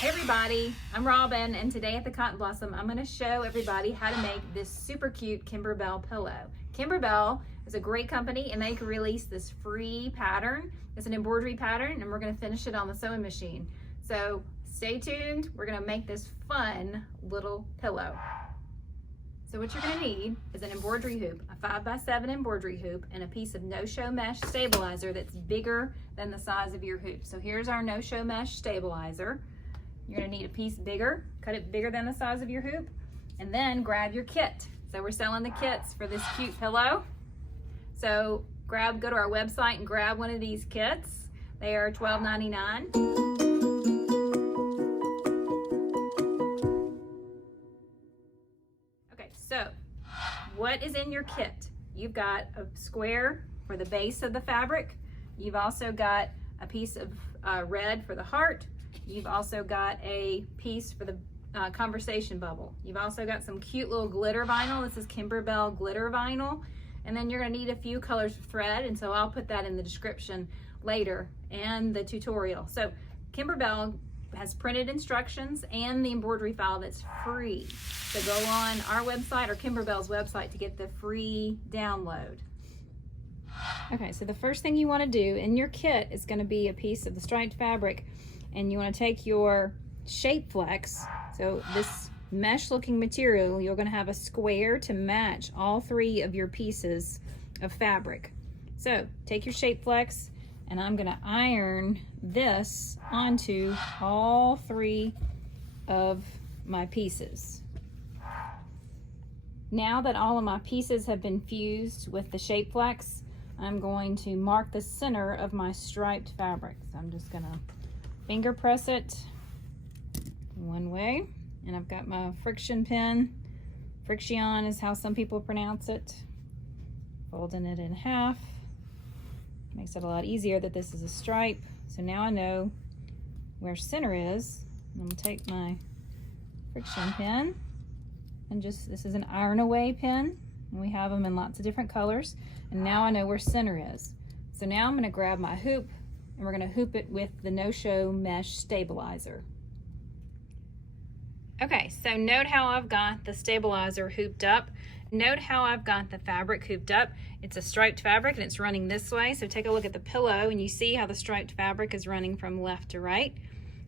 Hey everybody, I'm Robin, and today at the Cotton Blossom, I'm going to show everybody how to make this super cute Kimberbell pillow. Kimberbell is a great company, and they released this free pattern. It's an embroidery pattern, and we're going to finish it on the sewing machine. So stay tuned. We're going to make this fun little pillow. So what you're going to need is an embroidery hoop, a 5x7 embroidery hoop, and a piece of no-show mesh stabilizer that's bigger than the size of your hoop. So here's our no-show mesh stabilizer. You're going to need a piece bigger, cut it bigger than the size of your hoop, and then grab your kit. So we're selling the kits for this cute pillow. So go to our website and grab one of these kits. They are $12.99. Okay, so what is in your kit? You've got a square for the base of the fabric. You've also got a piece of red for the heart. You've also got a piece for the conversation bubble. You've also got some cute little glitter vinyl. This is Kimberbell glitter vinyl. And then you're gonna need a few colors of thread, and so I'll put that in the description later and the tutorial. So Kimberbell has printed instructions and the embroidery file that's free. So go on our website or Kimberbell's website to get the free download. Okay, so the first thing you wanna do in your kit is gonna be a piece of the striped fabric, and you want to take your shape flex. So this mesh looking material, you're going to have a square to match all three of your pieces of fabric. So take your shape flex, and I'm going to iron this onto all three of my pieces. Now that all of my pieces have been fused with the shape flex, I'm going to mark the center of my striped fabric. So I'm just going to finger press it one way, and I've got my friction pin. Friction is how some people pronounce it. Folding it in half. Makes it a lot easier that this is a stripe. So now I know where center is. I'm gonna take my friction pin and this is an iron away pin. And we have them in lots of different colors. And now I know where center is. So now I'm gonna grab my hoop, and we're going to hoop it with the no-show mesh stabilizer. Okay, so note how I've got the stabilizer hooped up. Note how I've got the fabric hooped up. It's a striped fabric and it's running this way. So take a look at the pillow and you see how the striped fabric is running from left to right.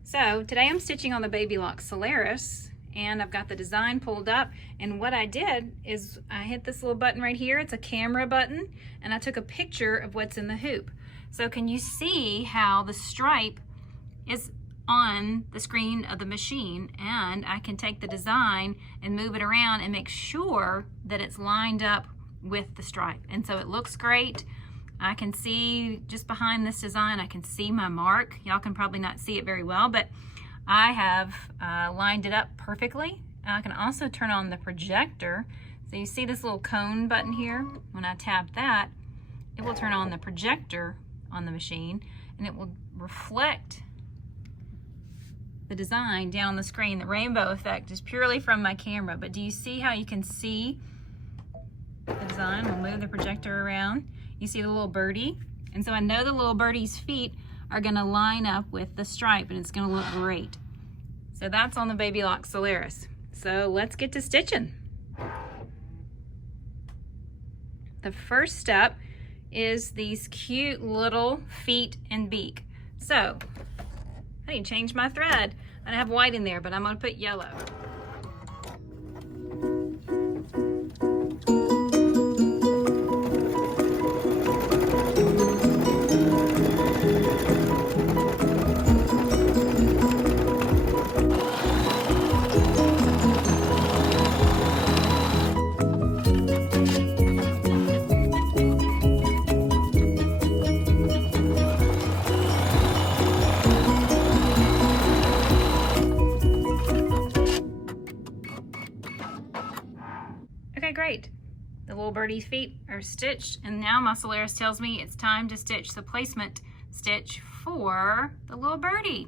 So today I'm stitching on the Baby Lock Solaris, and I've got the design pulled up, and what I did is I hit this little button right here. It's a camera button, and I took a picture of what's in the hoop. So can you see how the stripe is on the screen of the machine, and I can take the design and move it around and make sure that it's lined up with the stripe. And so it looks great. I can see just behind this design, I can see my mark. Y'all can probably not see it very well, but I have lined it up perfectly. I can also turn on the projector. So you see this little cone button here? When I tap that, it will turn on the projector on the machine, and it will reflect the design down on the screen. The rainbow effect is purely from my camera, but do you see how you can see the design? We'll move the projector around. You see the little birdie, and so I know the little birdie's feet are gonna line up with the stripe, and it's gonna look great. So that's on the Baby Lock Solaris. So let's get to stitching. The first step is these cute little feet and beak. So I need to change my thread. I have white in there, but I'm gonna put yellow. Okay, great. The little birdie's feet are stitched, and now my Solaris tells me it's time to stitch the placement stitch for the little birdie.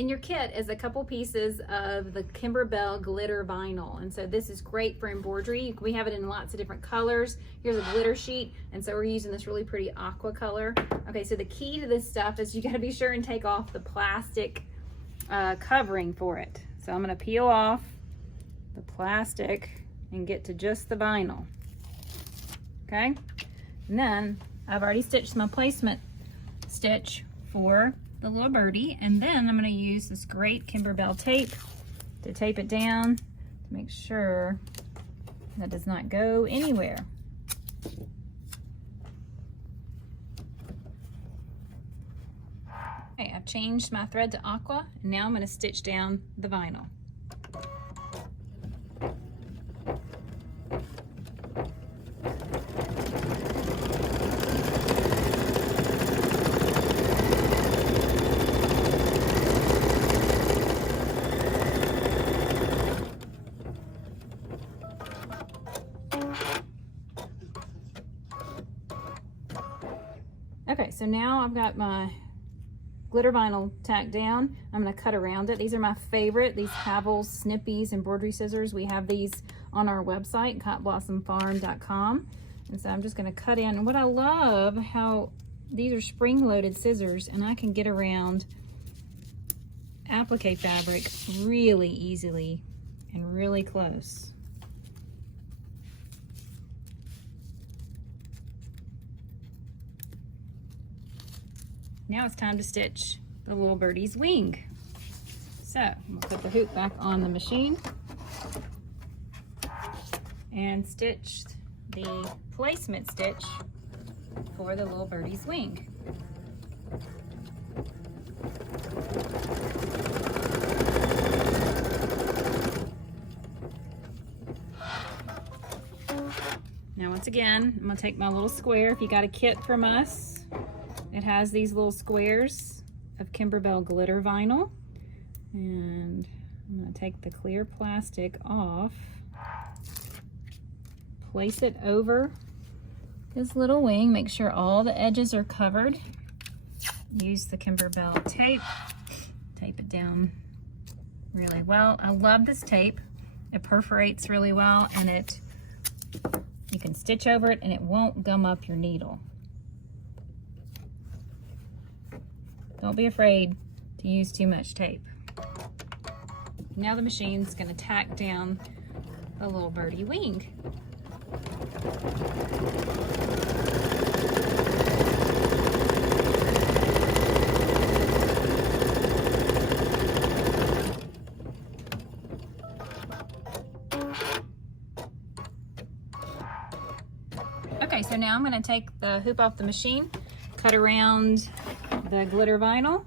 In your kit is a couple pieces of the Kimberbell glitter vinyl, and so this is great for embroidery. We have it in lots of different colors. Here's a glitter sheet, and so we're using this really pretty aqua color. Okay, so the key to this stuff is you got to be sure and take off the plastic covering for it. So I'm going to peel off the plastic and get to just the vinyl. Okay, and then I've already stitched my placement stitch for the little birdie, and then I'm going to use this great Kimberbell tape to tape it down to make sure that does not go anywhere. Okay, I've changed my thread to aqua, and now I'm going to stitch down the vinyl. Okay, so now I've got my glitter vinyl tacked down. I'm going to cut around it. These are my favorite, these Havel's Snippies embroidery scissors. We have these on our website, cotblossomfarm.com. And so I'm just going to cut in. And what I love, how these are spring-loaded scissors, and I can get around applique fabric really easily and really close. Now it's time to stitch the little birdie's wing. So I'm gonna put the hoop back on the machine and stitch the placement stitch for the little birdie's wing. Now once again, I'm gonna take my little square. If you got a kit from us, it has these little squares of Kimberbell glitter vinyl, and I'm going to take the clear plastic off, place it over this little wing, make sure all the edges are covered, use the Kimberbell tape, tape it down really well. I love this tape. It perforates really well, and you can stitch over it and it won't gum up your needle. Don't be afraid to use too much tape. Now the machine's going to tack down the little birdie wing. Okay, so now I'm going to take the hoop off the machine, cut around the glitter vinyl,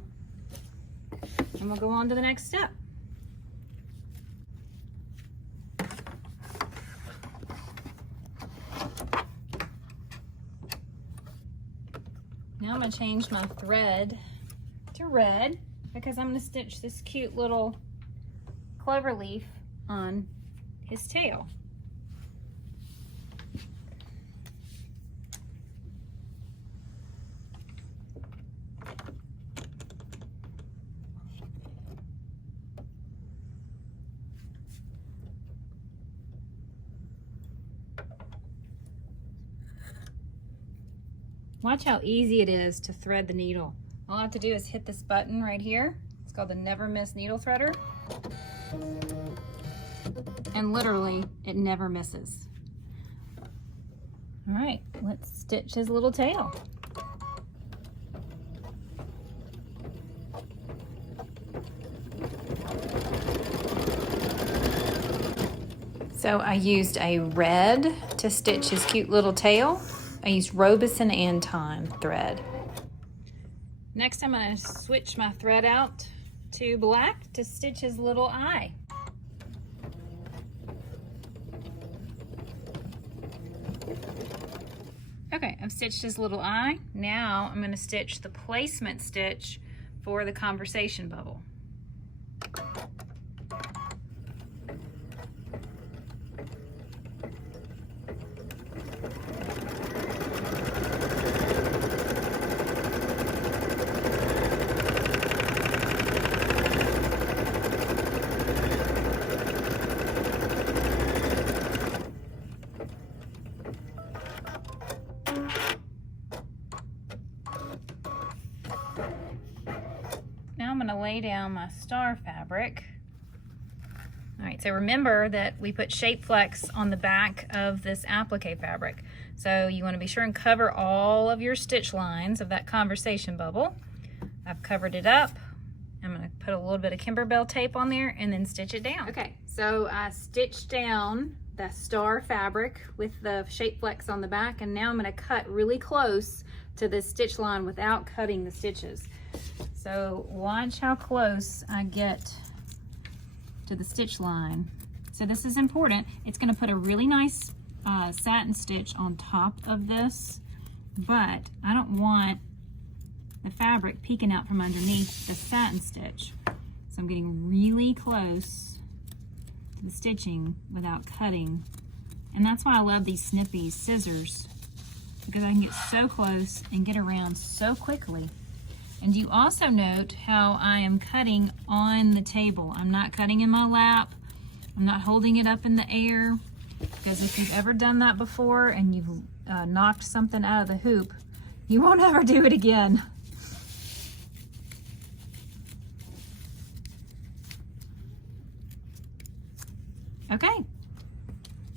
and we'll go on to the next step. Now I'm going to change my thread to red because I'm going to stitch this cute little clover leaf on his tail. Watch how easy it is to thread the needle. All I have to do is hit this button right here. It's called the Never Miss Needle Threader. And literally, it never misses. All right, let's stitch his little tail. So I used a red to stitch his cute little tail. I used Robeson Anton thread. Next, I'm going to switch my thread out to black to stitch his little eye. Okay, I've stitched his little eye. Now I'm going to stitch the placement stitch for the conversation bubble. gonna lay down my star fabric. All right, so remember that we put shape flex on the back of this applique fabric. So you wanna be sure and cover all of your stitch lines of that conversation bubble. I've covered it up. I'm gonna put a little bit of Kimberbell tape on there and then stitch it down. Okay, so I stitched down the star fabric with the shape flex on the back, and now I'm gonna cut really close to this stitch line without cutting the stitches. So watch how close I get to the stitch line. So this is important. It's gonna put a really nice satin stitch on top of this, but I don't want the fabric peeking out from underneath the satin stitch. So I'm getting really close to the stitching without cutting. And that's why I love these snippy scissors, because I can get so close and get around so quickly. And you also note how I am cutting on the table. I'm not cutting in my lap. I'm not holding it up in the air, because if you've ever done that before and you've knocked something out of the hoop, you won't ever do it again. Okay,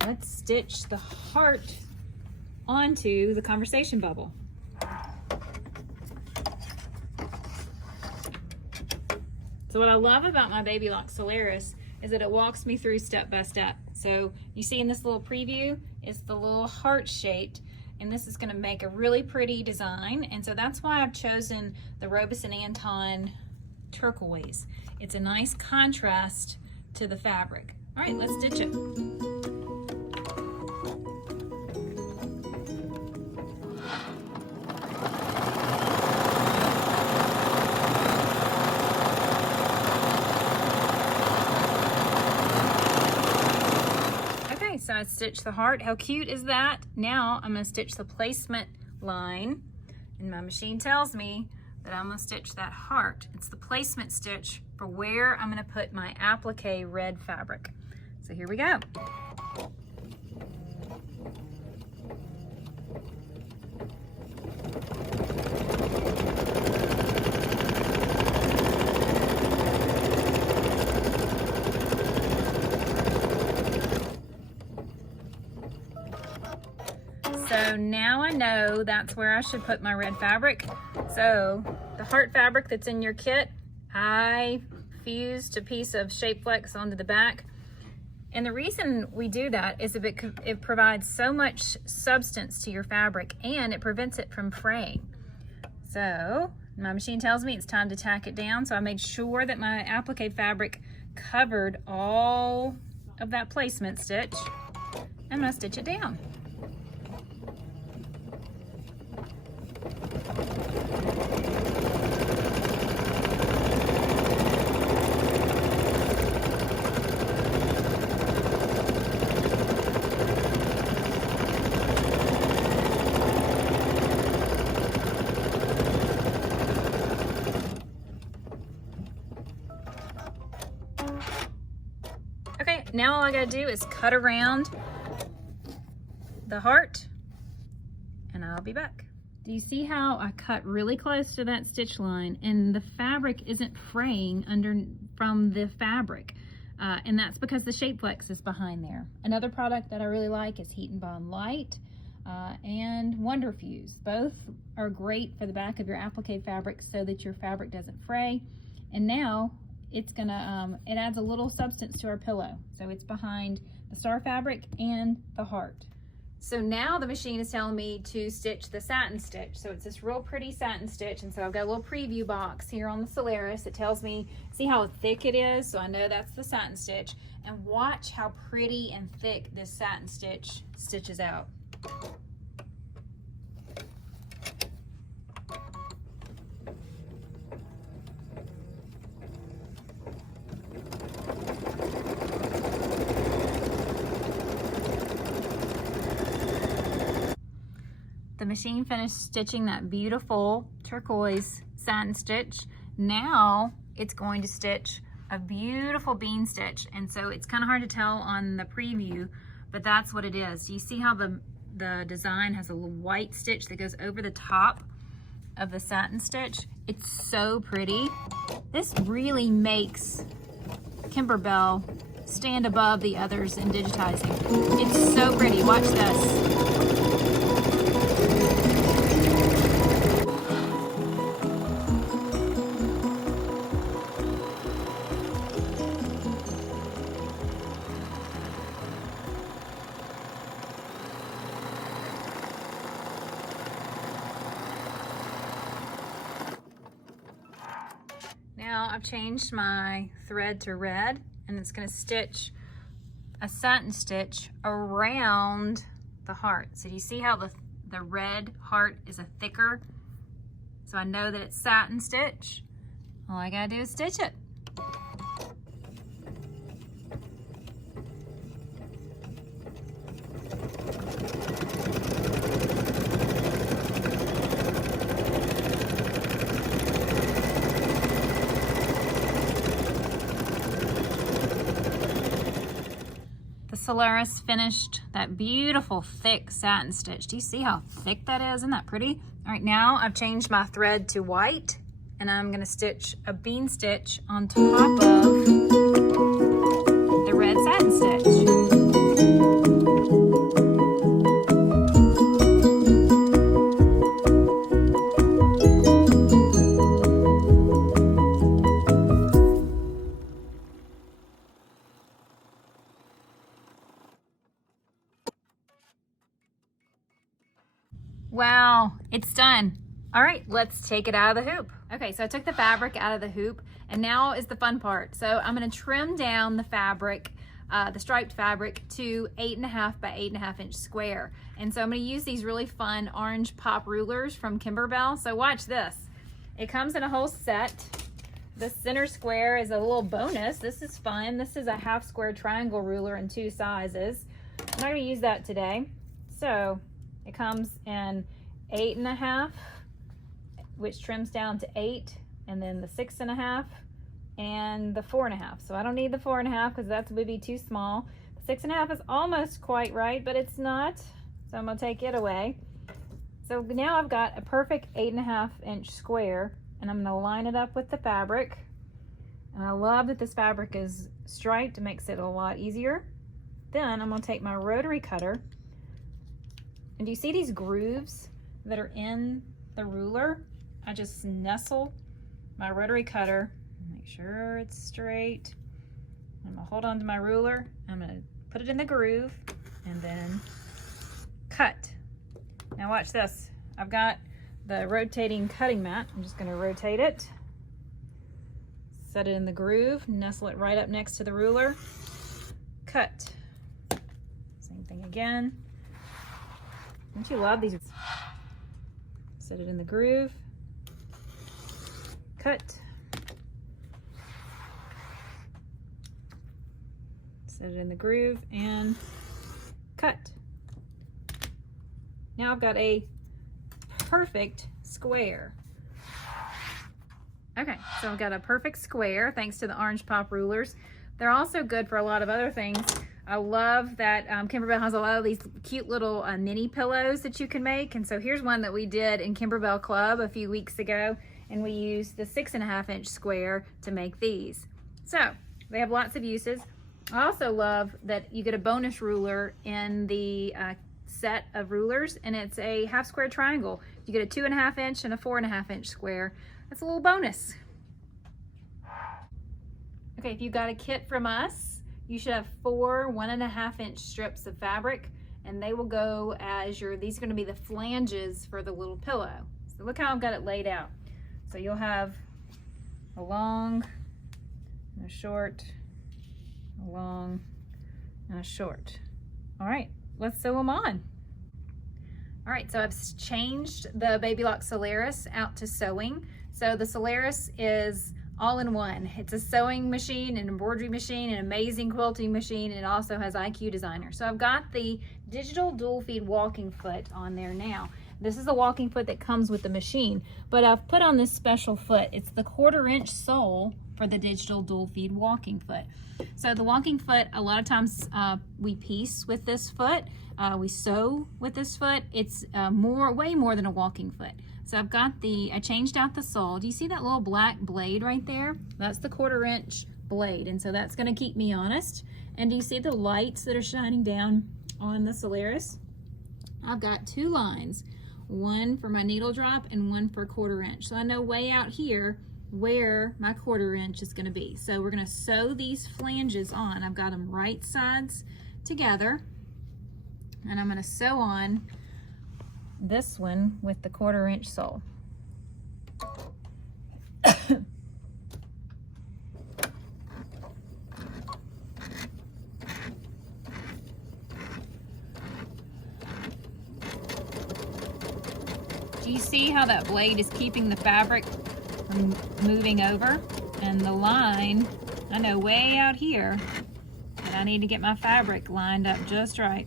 let's stitch the heart onto the conversation bubble. So what I love about my Baby Lock Solaris is that it walks me through step by step. So you see in this little preview, it's the little heart shaped, and this is gonna make a really pretty design. And so that's why I've chosen the Robeson Anton turquoise. It's a nice contrast to the fabric. All right, let's stitch it. Okay, so I stitched the heart. How cute is that? Now I'm gonna stitch the placement line, and my machine tells me that I'm gonna stitch that heart. It's the placement stitch for where I'm gonna put my applique red fabric. So here we go. So now I know that's where I should put my red fabric. So the heart fabric that's in your kit, I fused a piece of shape flex onto the back. And the reason we do that is it provides so much substance to your fabric, and it prevents it from fraying. So my machine tells me it's time to tack it down. So I made sure that my applique fabric covered all of that placement stitch. I'm gonna stitch it down. Okay, now all I gotta do is cut around the heart, and I'll be back. Do you see how I cut really close to that stitch line, and the fabric isn't fraying from the fabric? And that's because the shape flex is behind there. Another product that I really like is Heat and Bond Light and Wonderfuse. Both are great for the back of your applique fabric so that your fabric doesn't fray. And now it's gonna, it adds a little substance to our pillow. So it's behind the star fabric and the heart. So now the machine is telling me to stitch the satin stitch. So it's this real pretty satin stitch. And so I've got a little preview box here on the Solaris. It tells me, see how thick it is? So I know that's the satin stitch. And watch how pretty and thick this satin stitch stitches out. The machine finished stitching that beautiful turquoise satin stitch. Now it's going to stitch a beautiful bean stitch. And so it's kind of hard to tell on the preview, but that's what it is. You see how the design has a little white stitch that goes over the top of the satin stitch. It's so pretty. This really makes Kimberbell stand above the others in digitizing. It's so pretty. Watch this. Now I've changed my thread to red, and it's going to stitch a satin stitch around the heart. So do you see how the red heart is a thicker? So I know that it's satin stitch. All I gotta do is stitch it. Solaris finished that beautiful thick satin stitch. Do you see how thick that is? Isn't that pretty? All right, now I've changed my thread to white, and I'm gonna stitch a bean stitch on top of the red satin stitch. Wow, it's done. All right, let's take it out of the hoop. Okay, so I took the fabric out of the hoop, and now is the fun part. So I'm gonna trim down the fabric, the striped fabric, to 8.5 by 8.5 inch square. And so I'm gonna use these really fun orange pop rulers from Kimberbell. So watch this. It comes in a whole set. The center square is a little bonus. This is fun. This is a half square triangle ruler in 2 sizes. I'm not gonna use that today. So it comes in 8.5, which trims down to 8, and then the 6.5 and the 4.5. So I don't need the 4.5 because that would be too small. The 6.5 is almost quite right, but it's not. So I'm gonna take it away. So now I've got a perfect 8.5 inch square, and I'm gonna line it up with the fabric. And I love that this fabric is striped. It makes it a lot easier. Then I'm gonna take my rotary cutter. And do you see these grooves that are in the ruler? I just nestle my rotary cutter, make sure it's straight. I'm gonna hold on to my ruler, I'm gonna put it in the groove, and then cut. Now watch this. I've got the rotating cutting mat. I'm just gonna rotate it, set it in the groove, nestle it right up next to the ruler, cut. Same thing again. Don't you love these? Set it in the groove, cut, set it in the groove, and cut. Now I've got a perfect square. Okay, so I've got a perfect square thanks to the orange pop rulers. They're also good for a lot of other things. I love that Kimberbell has a lot of these cute little mini pillows that you can make. And so here's one that we did in Kimberbell Club a few weeks ago, and we used the 6.5 inch square to make these. So they have lots of uses. I also love that you get a bonus ruler in the set of rulers, and it's a half square triangle. You get a 2.5 inch and a 4.5 inch square. That's a little bonus. Okay, if you got a kit from us, you should have 4 1.5 inch strips of fabric, and they will go as these are gonna be the flanges for the little pillow. So look how I've got it laid out. So you'll have a long and a short, a long and a short. All right, let's sew them on. All right, so I've changed the Baby Lock Solaris out to sewing. So the Solaris is all-in-one. It's a sewing machine, an embroidery machine, an amazing quilting machine, and it also has IQ Designer. So I've got the digital dual feed walking foot on there now. This is the walking foot that comes with the machine, but I've put on this special foot. It's the 1/4 inch sole for the digital dual feed walking foot. So the walking foot, a lot of times we piece with this foot, we sew with this foot. It's way more than a walking foot. So I've got I changed out the sole. Do you see that little black blade right there? That's the 1/4 inch blade, and so that's gonna keep me honest. And do you see the lights that are shining down on the Solaris? I've got 2 lines, one for my needle drop and one for 1/4 inch. So I know way out here where my 1/4 inch is gonna be. So we're gonna sew these flanges on. I've got them right sides together, and I'm gonna sew on this one with the 1/4 inch sole. Do you see how that blade is keeping the fabric from moving over? And the line, I know way out here that I need to get my fabric lined up just right.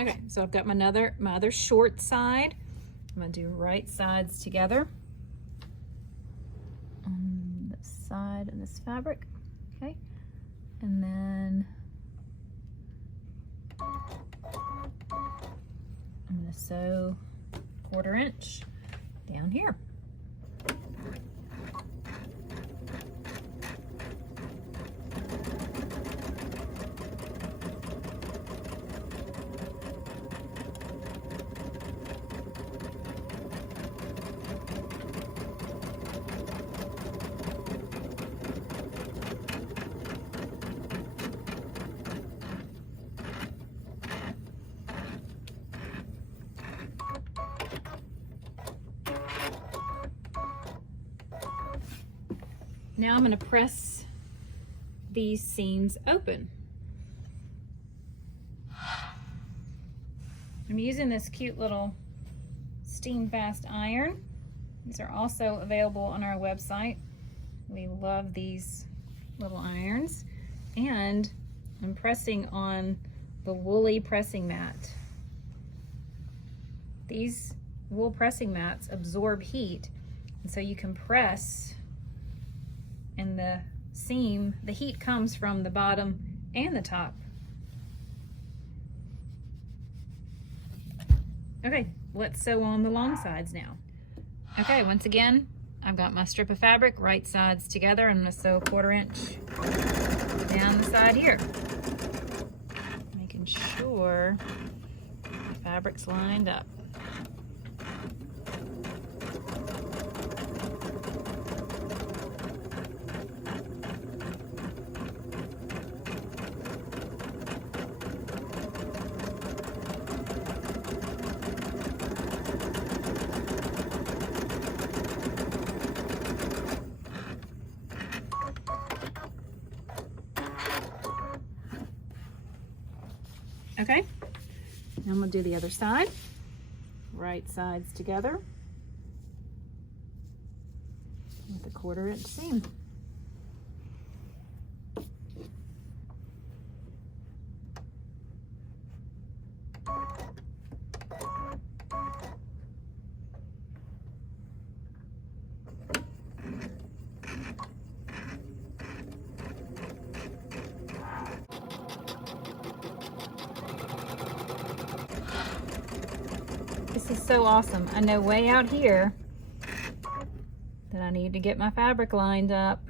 Okay, so I've got my other short side. I'm gonna do right sides together on this side of this fabric. Okay, and then I'm gonna sew 1/4 inch down here. Now I'm going to press these seams open. I'm using this cute little steam fast iron. These are also available on our website. We love these little irons. And I'm pressing on the woolly pressing mat. These wool pressing mats absorb heat, and so you can press, and the seam, the heat comes from the bottom and the top. Okay, let's sew on the long sides now. Okay, once again, I've got my strip of fabric, right sides together. I'm gonna sew 1/4 inch down the side here. Making sure the fabric's lined up. Okay, now I'm gonna do the other side. Right sides together with a 1/4 inch seam. This is so awesome. I know way out here that I need to get my fabric lined up.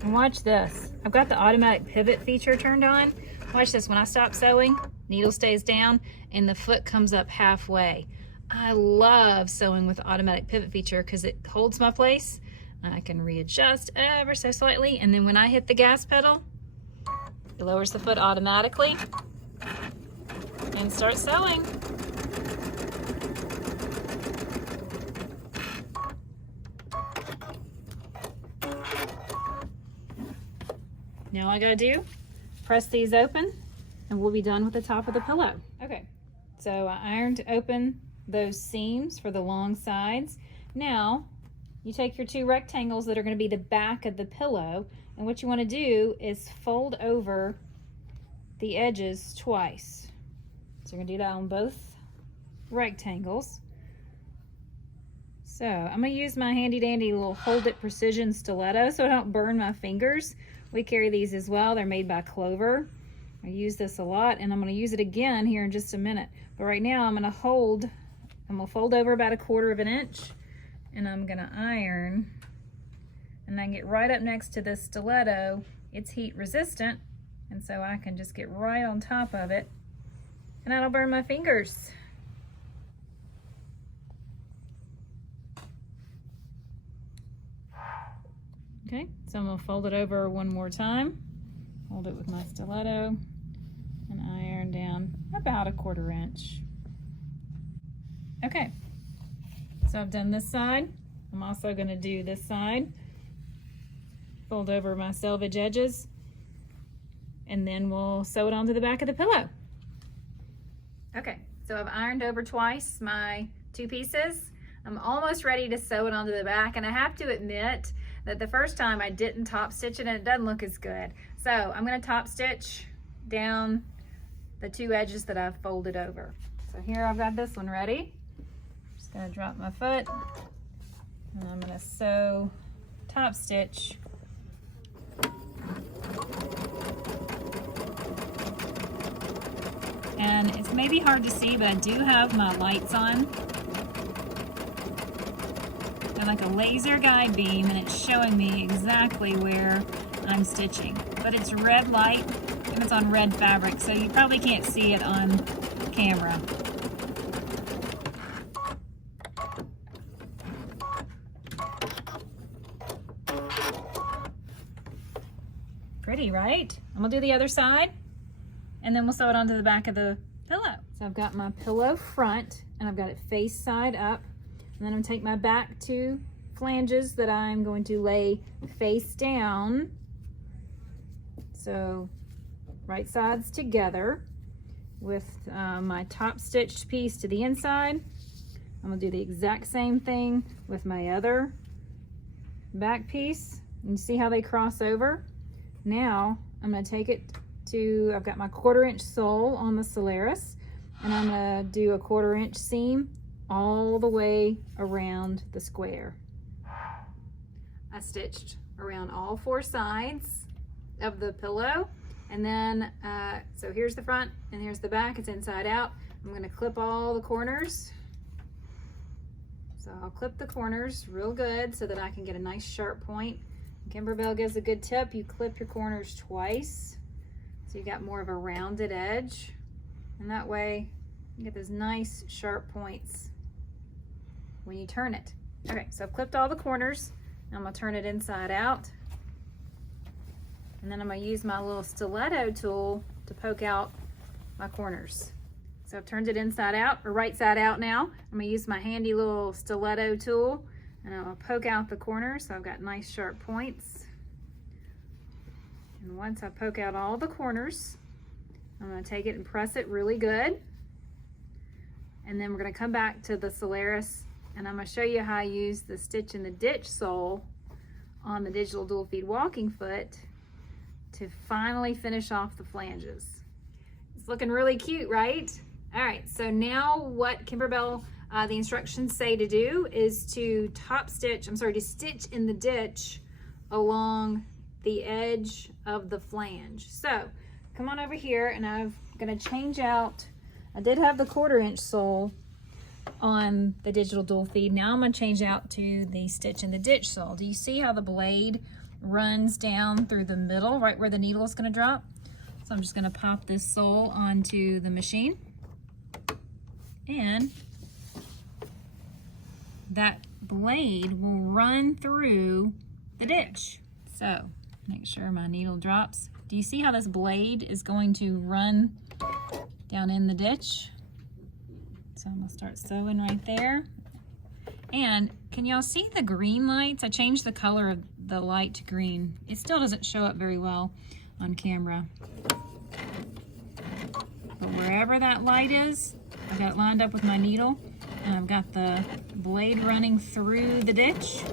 And watch this. I've got the automatic pivot feature turned on. Watch this. When I stop sewing, needle stays down and the foot comes up halfway. I love sewing with the automatic pivot feature because it holds my place. I can readjust ever so slightly, and then when I hit the gas pedal, it lowers the foot automatically and start sewing. Now all I gotta do, press these open, and we'll be done with the top of the pillow. Okay, so I ironed open those seams for the long sides. Now, you take your 2 rectangles that are gonna be the back of the pillow, and what you wanna do is fold over the edges twice. So we're gonna do that on both rectangles. So I'm gonna use my handy dandy little Hold It Precision stiletto so I don't burn my fingers. We carry these as well. They're made by Clover. I use this a lot, and I'm gonna use it again here in just a minute. But right now I'm gonna fold over about 1/4 inch, and I'm gonna iron, and I can get right up next to this stiletto. It's heat resistant, and so I can just get right on top of it, and I don't burn my fingers. Okay, so I'm gonna fold it over one more time, hold it with my stiletto, and iron down about 1/4 inch. Okay, so I've done this side. I'm also gonna do this side. Fold over my selvage edges, and then we'll sew it onto the back of the pillow. Okay, so I've ironed over twice my 2 pieces. I'm almost ready to sew it onto the back, and I have to admit that the first time I didn't top stitch it and it doesn't look as good. So I'm gonna top stitch down the 2 edges that I've folded over. So here I've got this one ready. Just gonna drop my foot, and I'm gonna sew top stitch and it's maybe hard to see, but I do have my lights on. Got like a laser guide beam, and it's showing me exactly where I'm stitching. But it's red light, and it's on red fabric, so you probably can't see it on camera. Pretty, right? I'm gonna do the other side, and then we'll sew it onto the back of the pillow. So I've got my pillow front, and I've got it face side up. And then I'm gonna take my back 2 flanges that I'm going to lay face down. So right sides together with my top stitched piece to the inside. I'm gonna do the exact same thing with my other back piece. And you see how they cross over? Now I'm gonna take it to, I've got my 1/4 inch sole on the Solaris, and I'm gonna do a 1/4 inch seam all the way around the square. I stitched around all 4 sides of the pillow, and then so here's the front and here's the back. It's inside out. I'm going to clip all the corners. So I'll clip the corners real good so that I can get a nice sharp point. Kimberbell gives a good tip. You clip your corners twice so you got more of a rounded edge, and that way you get those nice sharp points when you turn it. Okay, so I've clipped all the corners. Now I'm gonna turn it inside out. And then I'm gonna use my little stiletto tool to poke out my corners. So I've turned it inside out, or right side out now. I'm gonna use my handy little stiletto tool, and I'm gonna poke out the corners so I've got nice sharp points. And once I poke out all the corners, I'm gonna take it and press it really good. And then we're gonna come back to the Solaris, and I'm gonna show you how I use the stitch in the ditch sole on the digital dual feed walking foot to finally finish off the flanges. It's looking really cute, right? All right, so now what Kimberbell, the instructions say to do is to to stitch in the ditch along the edge of the flange. So come on over here, and I'm gonna change out, I did have the 1/4 inch sole on the digital dual feed. Now I'm going to change out to the stitch in the ditch sole. Do you see how the blade runs down through the middle, right where the needle is going to drop? So I'm just going to pop this sole onto the machine, and that blade will run through the ditch. So make sure my needle drops. Do you see how this blade is going to run down in the ditch? So I'm gonna start sewing right there. And can y'all see the green lights? I changed the color of the light to green. It still doesn't show up very well on camera. But wherever that light is, I've got it lined up with my needle, and I've got the blade running through the ditch.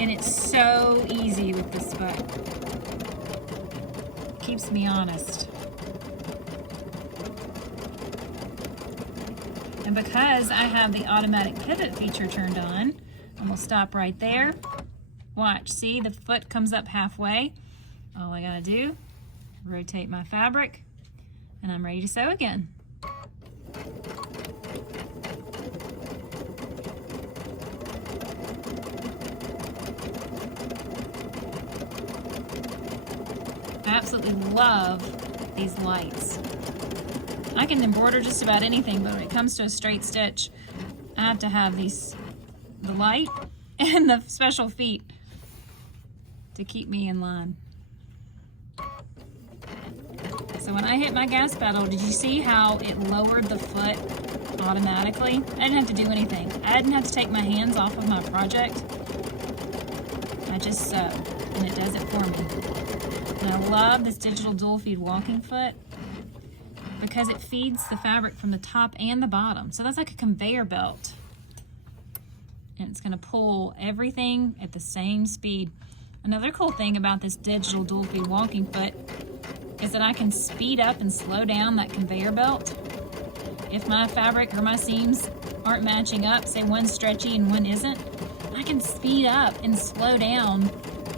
And it's so easy with this foot. Keeps me honest. And because I have the automatic pivot feature turned on, I'm gonna stop right there. Watch, see, the foot comes up halfway. All I gotta do, rotate my fabric, and I'm ready to sew again. I absolutely love these lights. I can embroider just about anything, but when it comes to a straight stitch, I have to have the light and the special feet to keep me in line. So when I hit my gas pedal, did you see how it lowered the foot automatically? I didn't have to do anything. I didn't have to take my hands off of my project. I just sew, and it does it for me. And I love this digital dual feed walking foot because it feeds the fabric from the top and the bottom. So that's like a conveyor belt. And it's gonna pull everything at the same speed. Another cool thing about this digital dual feed walking foot is that I can speed up and slow down that conveyor belt. If my fabric or my seams aren't matching up, say one's stretchy and one isn't, I can speed up and slow down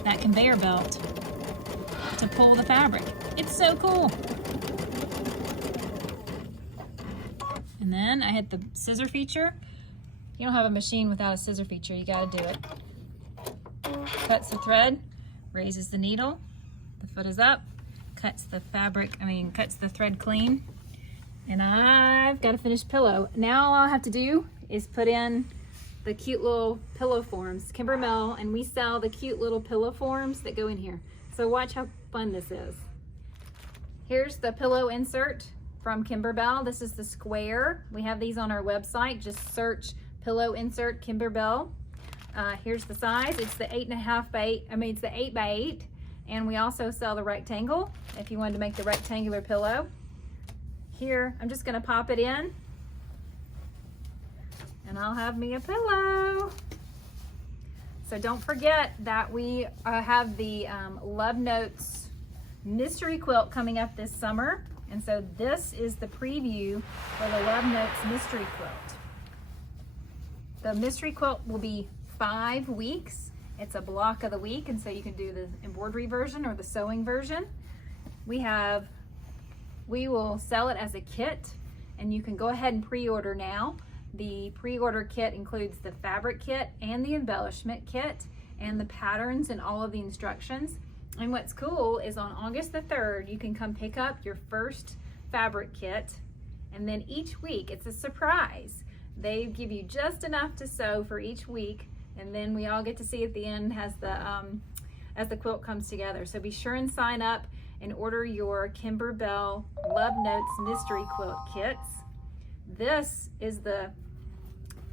that conveyor belt to pull the fabric. It's so cool. And then I hit the scissor feature. You don't have a machine without a scissor feature, you gotta do it. Cuts the thread, raises the needle, the foot is up, cuts the thread clean, and I've got a finished pillow. Now all I have to do is put in the cute little pillow forms. Kimberbell, and we sell the cute little pillow forms that go in here. So watch how fun this is. Here's the pillow insert from Kimberbell. This is the square. We have these on our website. Just search pillow insert Kimberbell. Here's the size. It's the 8.5 by 8. It's the 8 by 8. And we also sell the rectangle if you wanted to make the rectangular pillow. Here, I'm just gonna pop it in and I'll have me a pillow. So don't forget that we have the Love Notes mystery quilt coming up this summer. And so this is the preview for the Love Notes mystery quilt. The mystery quilt will be 5 weeks. It's a block of the week, and so you can do the embroidery version or the sewing version. We will sell it as a kit, and you can go ahead and pre-order now. The pre-order kit includes the fabric kit and the embellishment kit and the patterns and all of the instructions. And what's cool is on August the 3rd, you can come pick up your first fabric kit, and then each week, it's a surprise. They give you just enough to sew for each week, and then we all get to see at the end as the quilt comes together. So be sure and sign up and order your Kimberbell Love Notes Mystery Quilt kits. This is the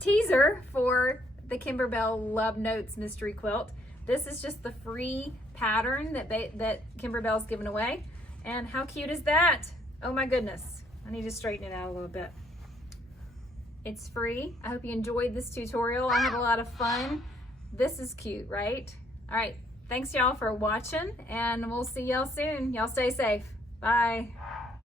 teaser for the Kimberbell Love Notes Mystery Quilt. This is just the free pattern that Kimberbell's given away. And how cute is that? Oh my goodness. I need to straighten it out a little bit. It's free. I hope you enjoyed this tutorial. I had a lot of fun. This is cute, right? All right, thanks y'all for watching, and we'll see y'all soon. Y'all stay safe. Bye.